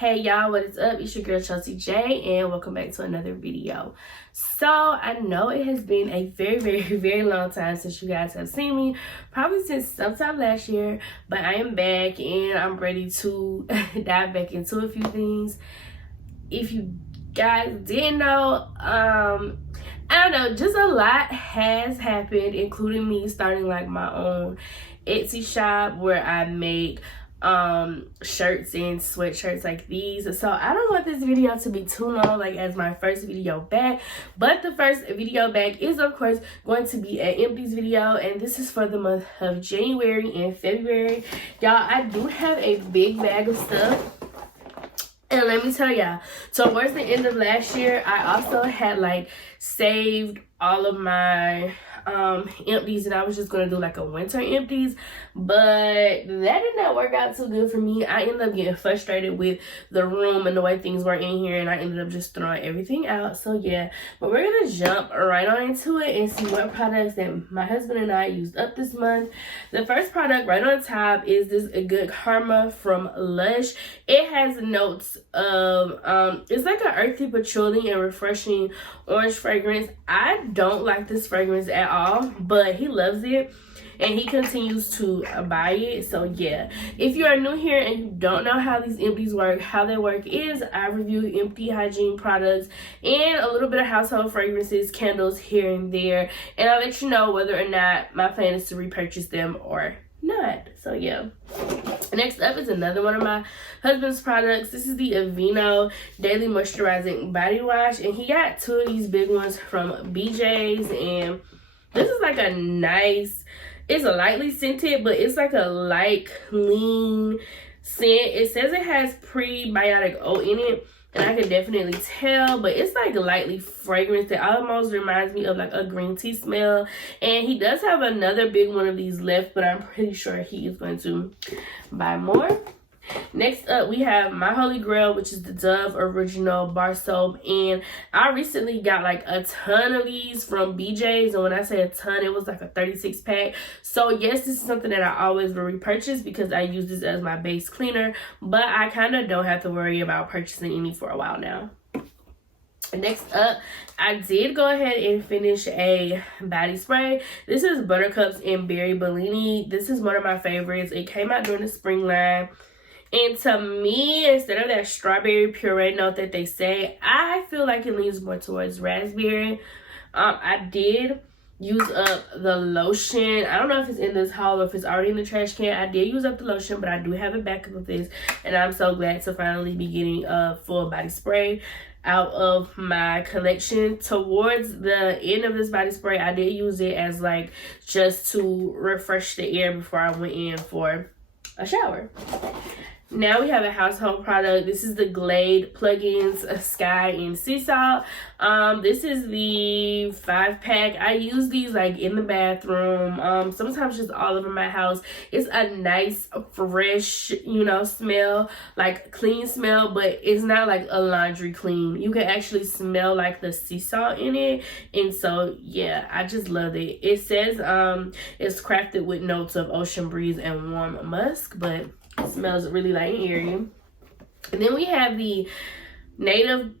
Hey y'all, what is up? It's your girl Chelsea J and welcome back to another video. So I know it has been a very long time since you guys have seen me, probably since sometime last year, but I am back and I'm ready to dive back into a few things. If you guys didn't know, I don't know, just a lot has happened, including me starting like my own Etsy shop where I make shirts and sweatshirts like these. So I don't want this video to be too long, like as my first video back, but the first video back is of course going to be an Empties video, and this is for the month of January and February. Y'all, I do have a big bag of stuff. And let me tell y'all, towards the end of last year, I also had like saved all of my empties, and I was just gonna do like a winter empties, but that did not work out too good for me. I ended up getting frustrated with the room and the way things were in here, and I ended up just throwing everything out. So yeah, but we're gonna jump right on into it and see what products that my husband and I used up this month. The first product right on top is this A Good Karma from Lush. It has notes of it's like an earthy, patchouli, and refreshing orange fragrance. I don't like this fragrance at all, but he loves it and he continues to buy it. So yeah, if you are new here and you don't know how these empties work, how they work is I review empty hygiene products and a little bit of household fragrances, candles here and there, and I'll let you know whether or not my plan is to repurchase them or not. So yeah, next up is another one of my husband's products. This is the Aveeno Daily Moisturizing Body Wash, and he got two of these big ones from BJ's, and this is like a nice, it's a lightly scented, but it's like a light clean scent. It says it has prebiotic oat in it, and I can definitely tell, but it's like lightly fragrance that almost reminds me of like a green tea smell. And he does have another big one of these left, but I'm pretty sure he is going to buy more. Next up, we have my holy grail, which is the Dove Original Bar Soap, and I recently got like a ton of these from BJ's, and when I say a ton, it was like a 36 pack. So yes, this is something that I always will repurchase because I use this as my base cleaner, but I kind of don't have to worry about purchasing any for a while now. Next up, I did go ahead and finish a body spray. This is Buttercups and Berry Bellini. This is one of my favorites. It came out during the spring line. And to me, instead of that strawberry puree note that they say, I feel like it leans more towards raspberry. I did use up the lotion. I don't know if it's in this haul or if it's already in the trash can. I did use up the lotion, but I do have a backup of this. And I'm so glad to finally be getting a full body spray out of my collection. Towards the end of this body spray, I did use it as like just to refresh the air before I went in for a shower. Now we have a household product. This is the Glade Plug-ins Sky and Sea Salt. This is the 5-pack. I use these like in the bathroom, sometimes just all over my house. It's a nice, fresh, you know, smell, like clean smell, but it's not like a laundry clean. You can actually smell like the sea salt in it, and so yeah, I just love it. It says it's crafted with notes of ocean breeze and warm musk, but it smells really light and airy. And then we have the Native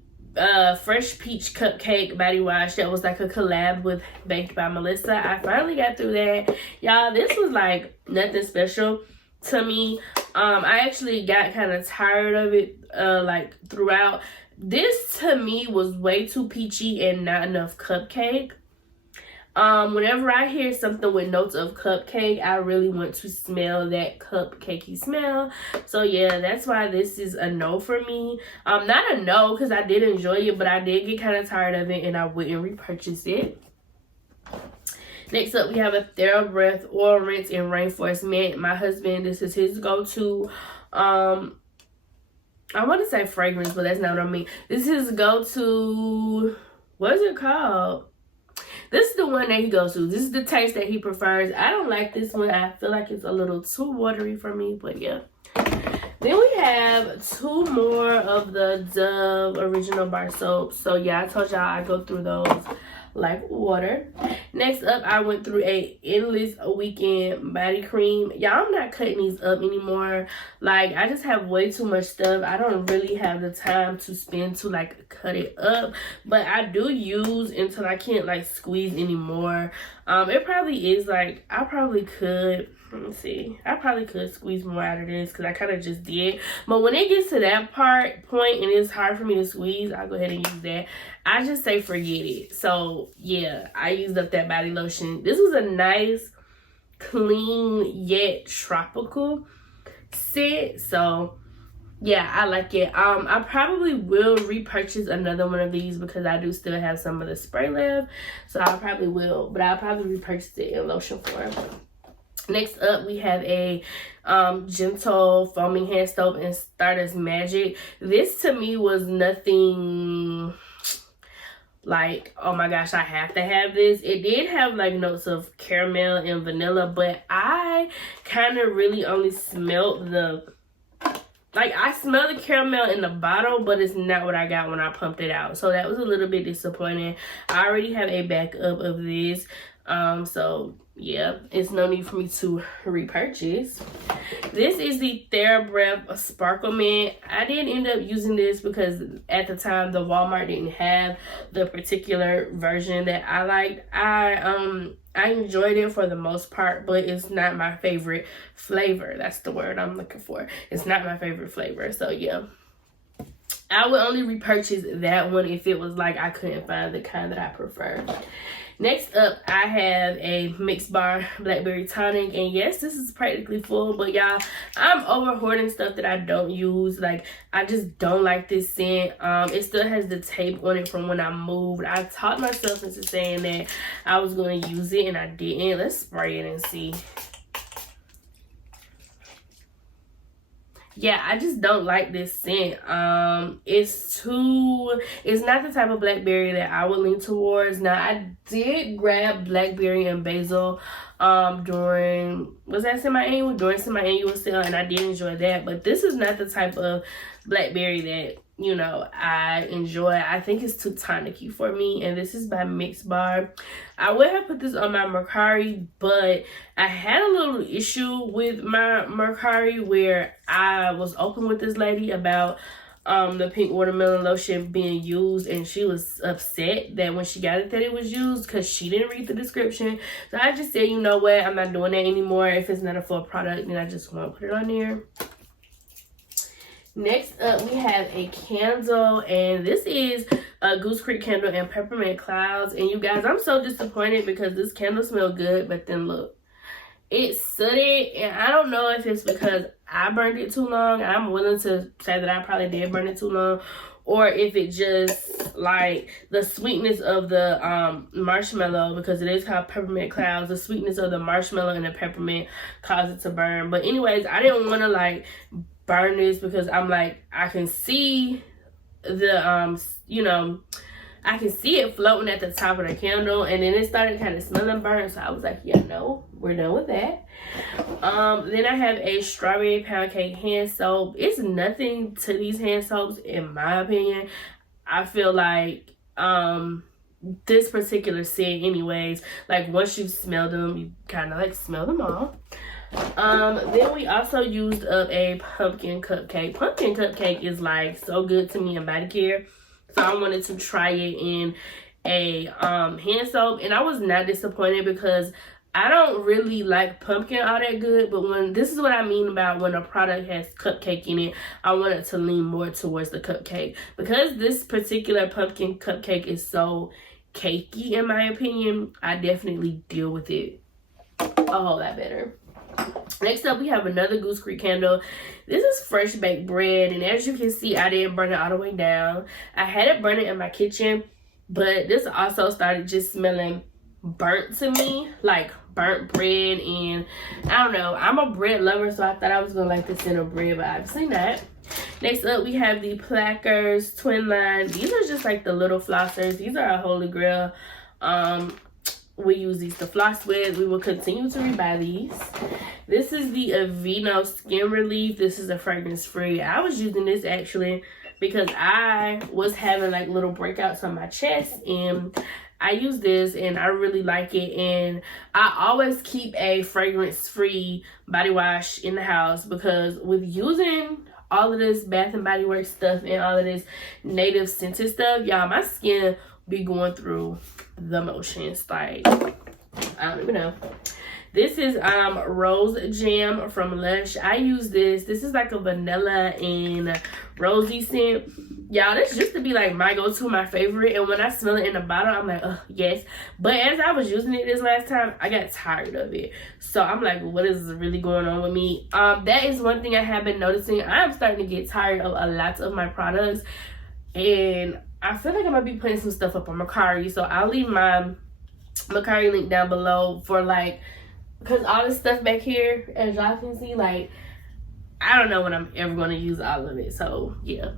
Fresh Peach Cupcake Body Wash that was like a collab with Baked by Melissa. I finally got through that. Y'all, this was like nothing special to me. I actually got kind of tired of it like throughout. This to me was way too peachy and not enough cupcake. Whenever I hear something with notes of cupcake, I really want to smell that cupcakey smell. So yeah, that's why this is a no for me. Not a no because I did enjoy it, but I did get kind of tired of it and I wouldn't repurchase it. Next up, we have a TheraBreath Oil Rinse in Rainforest Mint. My husband, this is his go-to. I want to say fragrance, but that's not what I mean. This is his go-to, what is it called? This is the one that he goes to. This is the taste that he prefers. I don't like this one. I feel like it's a little too watery for me, but yeah. Then we have two more of the Dove Original Bar Soap. So yeah, I told y'all I go through those like water. Next up, I went through a Endless Weekend body cream. Y'all, I'm not cutting these up anymore. Like, I just have way too much stuff. I don't really have the time to spend to like cut it up, but I do use until I can't like squeeze anymore. It probably is like, I probably could, let me see, I probably could squeeze more out of this because I kind of just did. But when it gets to that point and it's hard for me to squeeze, I'll go ahead and use that. I just say forget it. So yeah, I used up that body lotion. This was a nice, clean yet tropical scent. So yeah, I like it. I probably will repurchase another one of these because I do still have some of the spray left. So I probably will, but I'll probably repurchase it in lotion form. Next up, we have a gentle foaming hand soap in Stardust Magic. This to me was nothing like, oh my gosh, I have to have this. It did have like notes of caramel and vanilla, but I kind of really only smelled I smell the caramel in the bottle, but it's not what I got when I pumped it out. So that was a little bit disappointing. I already have a backup of this. So yeah, it's no need for me to repurchase. This is the TheraBreath Sparkle Mint. I did end up using this because at the time the Walmart didn't have the particular version that I liked. I enjoyed it for the most part, but it's not my favorite flavor. That's the word I'm looking for. It's not my favorite flavor. So yeah, I would only repurchase that one if it was like I couldn't find the kind that I prefer. Next up, I have a Mixed Bar Blackberry Tonic. And yes, this is practically full, but y'all, I'm over hoarding stuff that I don't use. Like, I just don't like this scent. It still has the tape on it from when I moved. I talked myself into saying that I was going to use it, and I didn't. Let's spray it and see. Yeah, I just don't like this scent. It's not the type of blackberry that I would lean towards. Now, I did grab blackberry and basil during semi-annual sale, and I did enjoy that. But this is not the type of blackberry that, you know, I enjoy. I think it's too tonic-y for me, and this is by Mixed Bar. I would have put this on my Mercari, but I had a little issue with my Mercari where I was open with this lady about the pink watermelon lotion being used, and she was upset that when she got it that it was used because she didn't read the description. So I just said, you know what, I'm not doing that anymore. If it's not a full product, then I just won't put it on there. Next up, we have a candle, and this is a Goose Creek candle and peppermint clouds. And you guys, I'm so disappointed because this candle smelled good, but then look, it's sooty, and I don't know if it's because I burned it too long. I'm willing to say that I probably did burn it too long, or if it just like the sweetness of the marshmallow, because it is called peppermint clouds. The sweetness of the marshmallow and the peppermint caused it to burn. But anyways, I didn't want to like burn this because I'm like, I can see the you know, I can see it floating at the top of the candle, and then it started kind of smelling burnt. So I was like, yeah, no, we're done with that. Then I have a strawberry pound cake hand soap. It's nothing to these hand soaps in my opinion. I feel like this particular scent anyways, like once you smell them, you kind of like smell them all. Then we also used up a pumpkin cupcake. Pumpkin cupcake is like so good to me in body care, so I wanted to try it in a hand soap, and I was not disappointed because I don't really like pumpkin all that good, but when this is what I mean about when a product has cupcake in it, I want it to lean more towards the cupcake, because this particular pumpkin cupcake is so cakey in my opinion. I definitely deal with it a whole lot better. Next up, we have another Goose Creek candle. This is fresh baked bread, and as you can see, I didn't burn it all the way down. I had it burning in my kitchen, but this also started just smelling burnt to me, like burnt bread. And I don't know, I'm a bread lover, so I thought I was gonna like the scent of bread, but obviously not. Next up, we have the Plackers Twin Line. These are just like the little flossers. These are a holy grail. We use these to floss with. We will continue to rebuy these. This is the Aveeno Skin Relief. This is a fragrance free. I was using this actually because I was having like little breakouts on my chest, and I use this and I really like it, and I always keep a fragrance-free body wash in the house, because with using all of this Bath and Body Works stuff and all of this native scented stuff, y'all, my skin be going through the motions. Like, I don't even know. This is Rose Jam from Lush. I use this. This is like a vanilla and rosy scent. Y'all, this used to be like my go-to, my favorite. And when I smell it in the bottle, I'm like, oh, yes. But as I was using it this last time, I got tired of it. So I'm like, what is really going on with me? That is one thing I have been noticing. I'm starting to get tired of a lot of my products. And I feel like I might be putting some stuff up on Mercari. So I'll leave my Mercari link down below for like, because all this stuff back here, as y'all can see, like, I don't know when I'm ever going to use all of it. So yeah,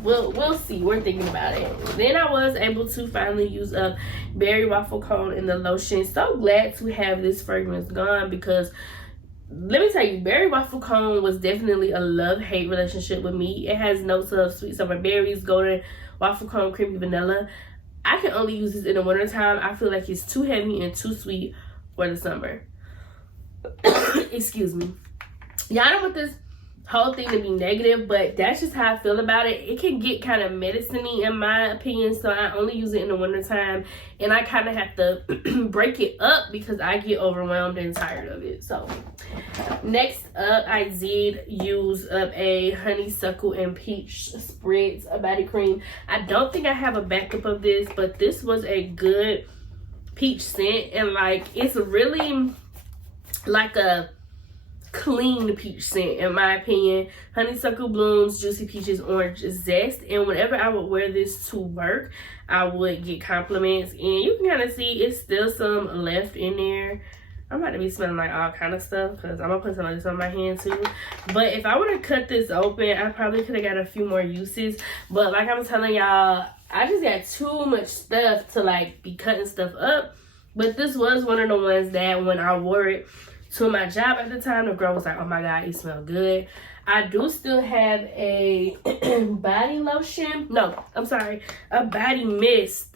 we'll see. We're thinking about it. Then I was able to finally use up Berry Waffle Cone in the lotion. So glad to have this fragrance gone, because let me tell you, Berry Waffle Cone was definitely a love-hate relationship with me. It has notes of sweet summer berries, golden waffle cone, creamy vanilla. I can only use this in the wintertime. I feel like it's too heavy and too sweet for the summer. Excuse me. Y'all don't want this whole thing to be negative, but that's just how I feel about it. It can get kind of medicine-y in my opinion, so I only use it in the wintertime, and I kind of have to break it up because I get overwhelmed and tired of it. So next up, I did use up a honeysuckle and peach spritz body cream. I don't think I have a backup of this, but this was a good peach scent, and like, it's really like a clean peach scent in my opinion. Honeysuckle blooms, juicy peaches, orange zest. And whenever I would wear this to work, I would get compliments, and you can kind of see it's still some left in there. I'm about to be smelling like all kind of stuff because I'm gonna put some of this on my hand too. But if I would have cut this open, I probably could have got a few more uses. But like I was telling y'all, I just got too much stuff to like be cutting stuff up. But this was one of the ones that when I wore it to my job at the time, the girl was like, oh my God, it smells good. I do still have a body lotion. No, I'm sorry, a body mist.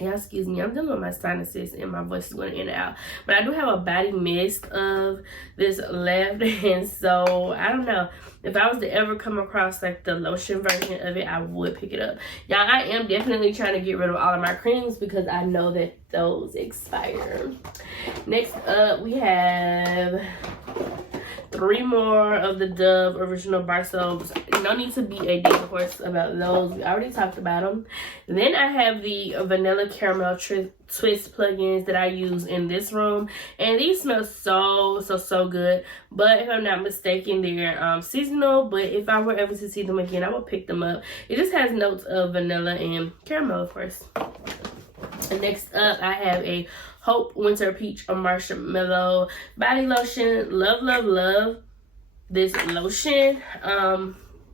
Yeah, excuse me, I'm dealing with my sinuses and my voice is going in and out. But I do have a body mist of this left, and so I don't know. If I was to ever come across like the lotion version of it, I would pick it up. Y'all, I am definitely trying to get rid of all of my creams because I know that those expire. Next up, we have 3 more of the Dove Original Bar Soaps. No need to be a dead horse about those. We already talked about them. Then I have the Vanilla Caramel Twist plugins that I use in this room. And these smell so good. But if I'm not mistaken, they're seasonal. But if I were ever to see them again, I would pick them up. It just has notes of vanilla and caramel, of course. And next up, I have a Hope Winter Peach Marshmallow body lotion. Love this lotion.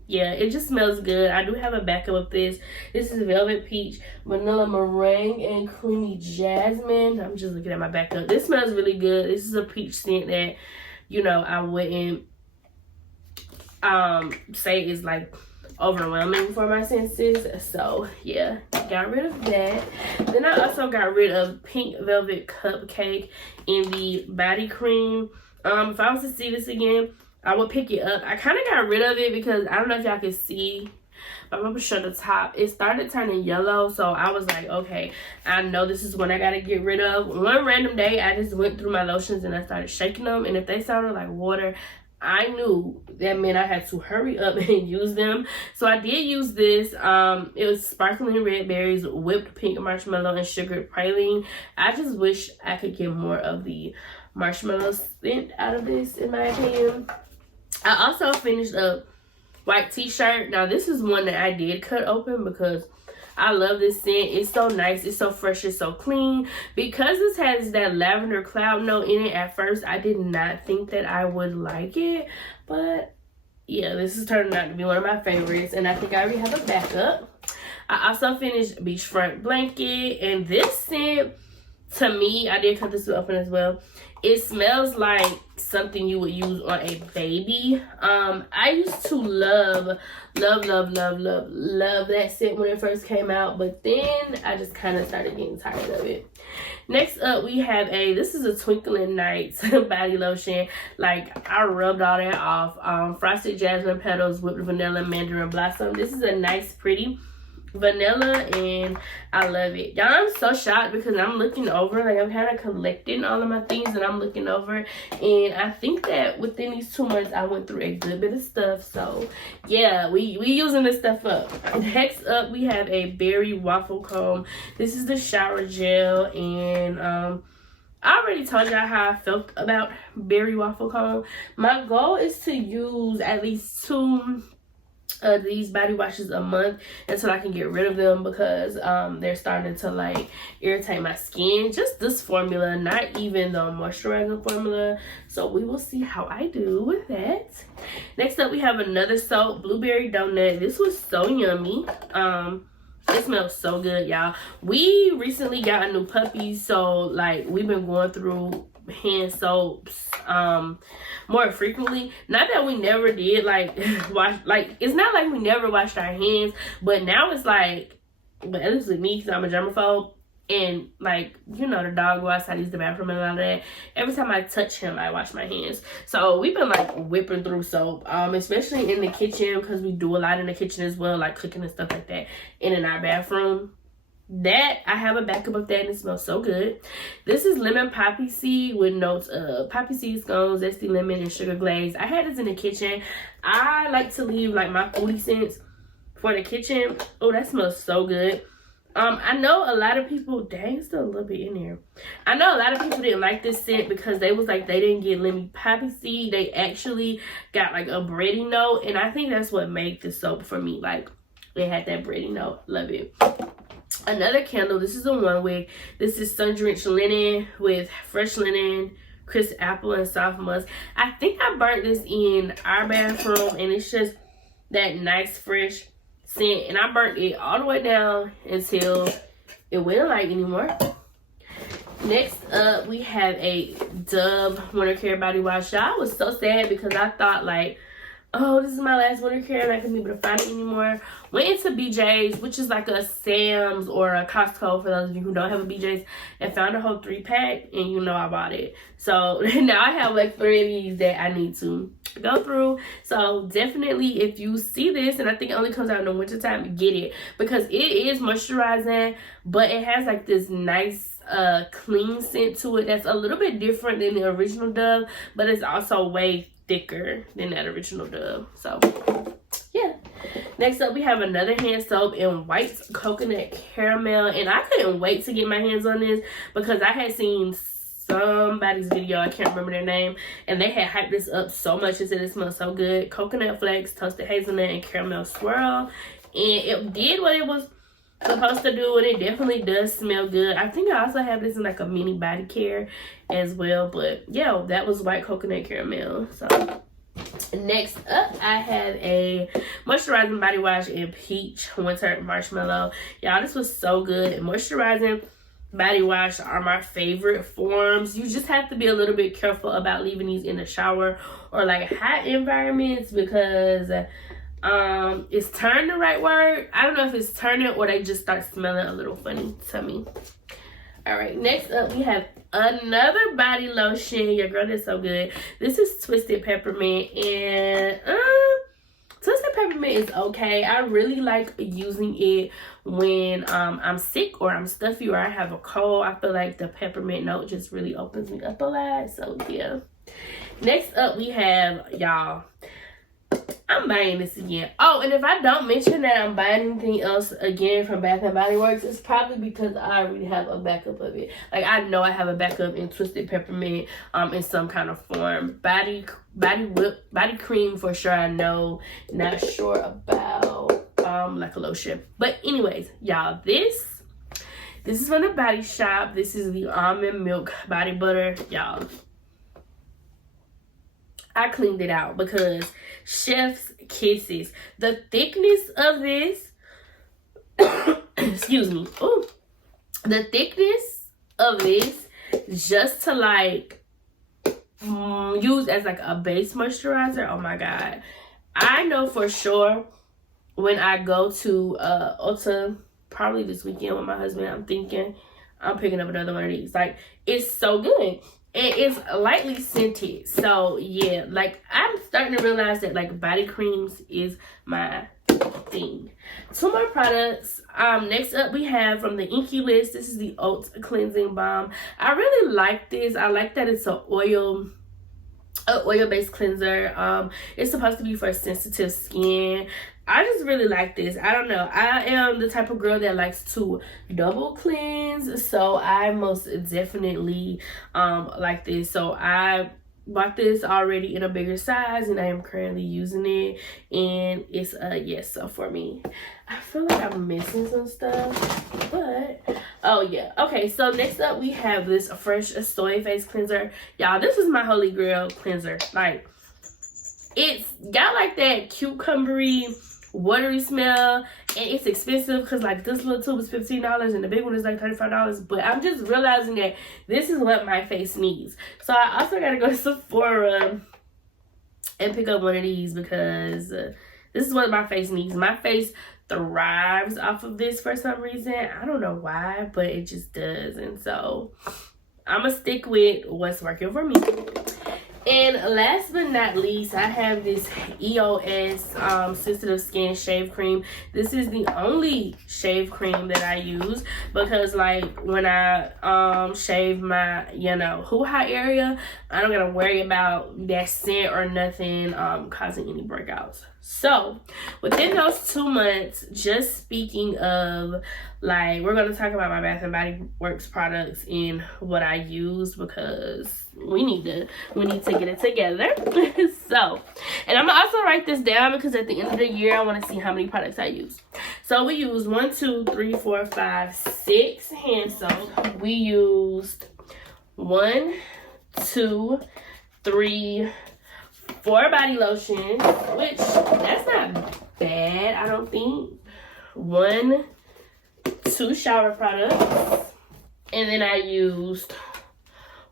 Yeah, it just smells good. I do have a backup of this. This is Velvet Peach, Vanilla Meringue, and Creamy Jasmine. I'm just looking at my backup. This smells really good. This is a peach scent that, you know, I wouldn't say is like overwhelming for my senses. So yeah, got rid of that. Then I also got rid of Pink Velvet Cupcake in the body cream. If I was to see this again, I would pick it up. I kind of got rid of it because I don't know if y'all can see, but I'm gonna show the top. It started turning yellow, so I was like, okay, I know this is one I gotta get rid of. One random day, I just went through my lotions and I started shaking them, and if they sounded like water, I knew that meant I had to hurry up and use them. So I did use this. It was sparkling red berries, whipped pink marshmallow, and sugared praline. I just wish I could get more of the marshmallow scent out of this, in my opinion. I also finished a white t-shirt. Now this is one that I did cut open because I love this scent. It's so nice. It's so fresh. It's so clean. Because this has that lavender cloud note in it, at first I did not think that I would like it. But yeah, this is turning out to be one of my favorites. And I think I already have a backup. I also finished Beachfront Blanket. And this scent, to me, I did cut this open as well. It smells like something you would use on a baby. I used to love that scent when it first came out, but then I just kind of started getting tired of it. Next up, we have this is a Twinkling Nights body lotion. Like, I rubbed all that off. Frosted Jasmine Petals, Whipped Vanilla, Mandarin Blossom. This is a nice, pretty vanilla, and I love it. Y'all, I'm so shocked because I'm looking over, like, I'm kind of collecting all of my things that I'm looking over, and I think that within these 2 months I went through a good bit of stuff. So yeah, we using this stuff up. Next up, we have a berry waffle comb. This is the shower gel, and I already told y'all how I felt about berry waffle comb. My goal is to use at least 2 of these body washes a month until I can get rid of them, because they're starting to like irritate my skin. Just this formula, not even the moisturizing formula. So we will see how I do with that. Next up, we have another soap, Blueberry Donut. This was so yummy. It smells so good, y'all. We recently got a new puppy, so like we've been going through hand soaps more frequently. Not that we never did like wash, like it's not like we never washed our hands, but now it's like, but at least with me, because I'm a germaphobe, and like, you know, the dog go outside, use the bathroom and all that. Every time I touch him, I wash my hands. So we've been like whipping through soap, especially in the kitchen, because we do a lot in the kitchen as well, like cooking and stuff like that, and in our bathroom. That, I have a backup of that, and it smells so good. This is lemon poppy seed with notes of poppy seed scones, zesty lemon, and sugar glaze. I had this in the kitchen. I like to leave like my foodie scents for the kitchen. Oh, that smells so good. I know a lot of people, dang, it's still a little bit in there. I know a lot of people didn't like this scent because they was like, they didn't get lemon poppy seed. They actually got like a bready note, and I think that's what made this soap for me. Like, it had that bready note. Love it. Another candle, this is a 1 wick. This is sun drenched linen with fresh linen, crisp apple, and soft musk. I think I burnt this in our bathroom, and it's just that nice fresh scent, and I burnt it all the way down until it wouldn't light anymore. Next up, we have a Dove Winter Care body wash. I was so sad because I thought like, oh, this is my last winter care, and I couldn't be able to find it anymore. Went into BJ's, which is like a Sam's or a Costco for those of you who don't have a BJ's, and found a whole 3-pack, and you know I bought it. So now I have like 3 of these that I need to go through. So definitely, if you see this, and I think it only comes out in the wintertime, get it, because it is moisturizing, but it has like this nice clean scent to it that's a little bit different than the original Dove, but it's also way thicker than that original Dove. So yeah. Next up, we have another hand soap in white coconut caramel, and I couldn't wait to get my hands on this because I had seen somebody's video, I can't remember their name, and they had hyped this up so much and said it smells so good. Coconut flakes, toasted hazelnut, and caramel swirl, and it did what it was supposed to do, and it definitely does smell good. I think I also have this in like a mini body care as well, but yeah, that was white coconut caramel. So next up, I have a moisturizing body wash in peach winter marshmallow. Y'all, this was so good. And moisturizing body wash are my favorite forms. You just have to be a little bit careful about leaving these in the shower or like hot environments, because is turn the right word? I don't know if it's turning or they just start smelling a little funny to me. All right, next up we have another body lotion. Your girl is so good. This is Twisted Peppermint, and Twisted Peppermint is okay. I really like using it when I'm sick or I'm stuffy or I have a cold. I feel like the peppermint note just really opens me up a lot. So yeah. Next up we have, y'all, I'm buying this again. Oh, and if I don't mention that I'm buying anything else again from Bath & Body Works, it's probably because I already have a backup of it. Like, I know I have a backup in Twisted Peppermint in some kind of form. Body cream for sure, I know. Not sure about like a lotion. But anyways, y'all, this is from the Body Shop. This is the almond milk body butter. Y'all, I cleaned it out because chef's kisses. The thickness of this excuse me. Oh, the thickness of this just to like use as like a base moisturizer. Oh my god, I know for sure when I go to Ulta probably this weekend with my husband, I'm thinking I'm picking up another one of these. Like, it's so good. And it's lightly scented. So yeah, like I'm starting to realize that like body creams is my thing. 2 more products. Next up we have from the Inky list. This is the Oat Cleansing Balm. I really like this. I like that it's an oil-based cleanser. It's supposed to be for sensitive skin. I just really like this. I don't know, I am the type of girl that likes to double cleanse, so I most definitely like this. So I bought this already in a bigger size and I am currently using it, and it's a yes so for me. I feel like I'm missing some stuff, but oh yeah. Okay, so next up we have this Fresh Soy Face Cleanser. Y'all, this is my holy grail cleanser. Like, it's got like that cucumbery watery smell, and it's expensive because like this little tube is $15 and the big one is like $35, but I'm just realizing that this is what my face needs. So I also gotta go to Sephora and pick up one of these because this is what my face needs. My face thrives off of this for some reason. I don't know why, but it just does. And so I'm gonna stick with what's working for me. And last but not least, I have this EOS sensitive skin shave cream. This is the only shave cream that I use because like when I shave my, you know, hoo-ha area, I don't gotta worry about that scent or nothing causing any breakouts. So within those 2 months, just speaking of like, we're gonna talk about my Bath and Body Works products and what I use because we need to get it together. So, and I'm gonna also write this down because at the end of the year I want to see how many products I use. So we used 1, 2, 3, 4, 5, 6 hand soap. We used 1, 2, 3, 4 body lotions, which that's not bad, I don't think. 1, 2 shower products, and then I used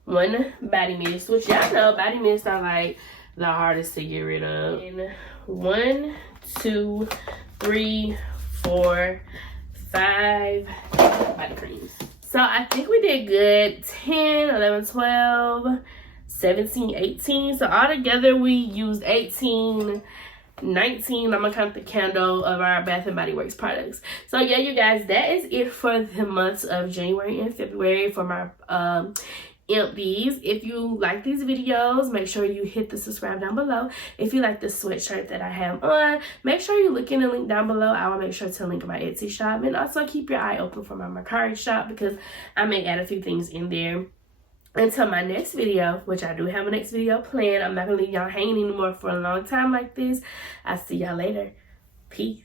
1 body mist, which y'all know body mists are like the hardest to get rid of. And 1, 2, 3, 4, 5 body creams. So I think we did good. 10, 11, 12, 17, 18. So altogether we used 18, 19. I'm gonna count the candle of our Bath and Body Works products. So yeah, you guys, that is it for the months of January and February for my Empties. If you like these videos, make sure you hit the subscribe down below. If you like the sweatshirt that I have on, make sure you look in the link down below. I will make sure to link my Etsy shop, and also keep your eye open for my Mercari shop because I may add a few things in there. Until my next video, which I do have a next video planned. I'm not gonna leave y'all hanging anymore for a long time like this. I'll see y'all later. Peace.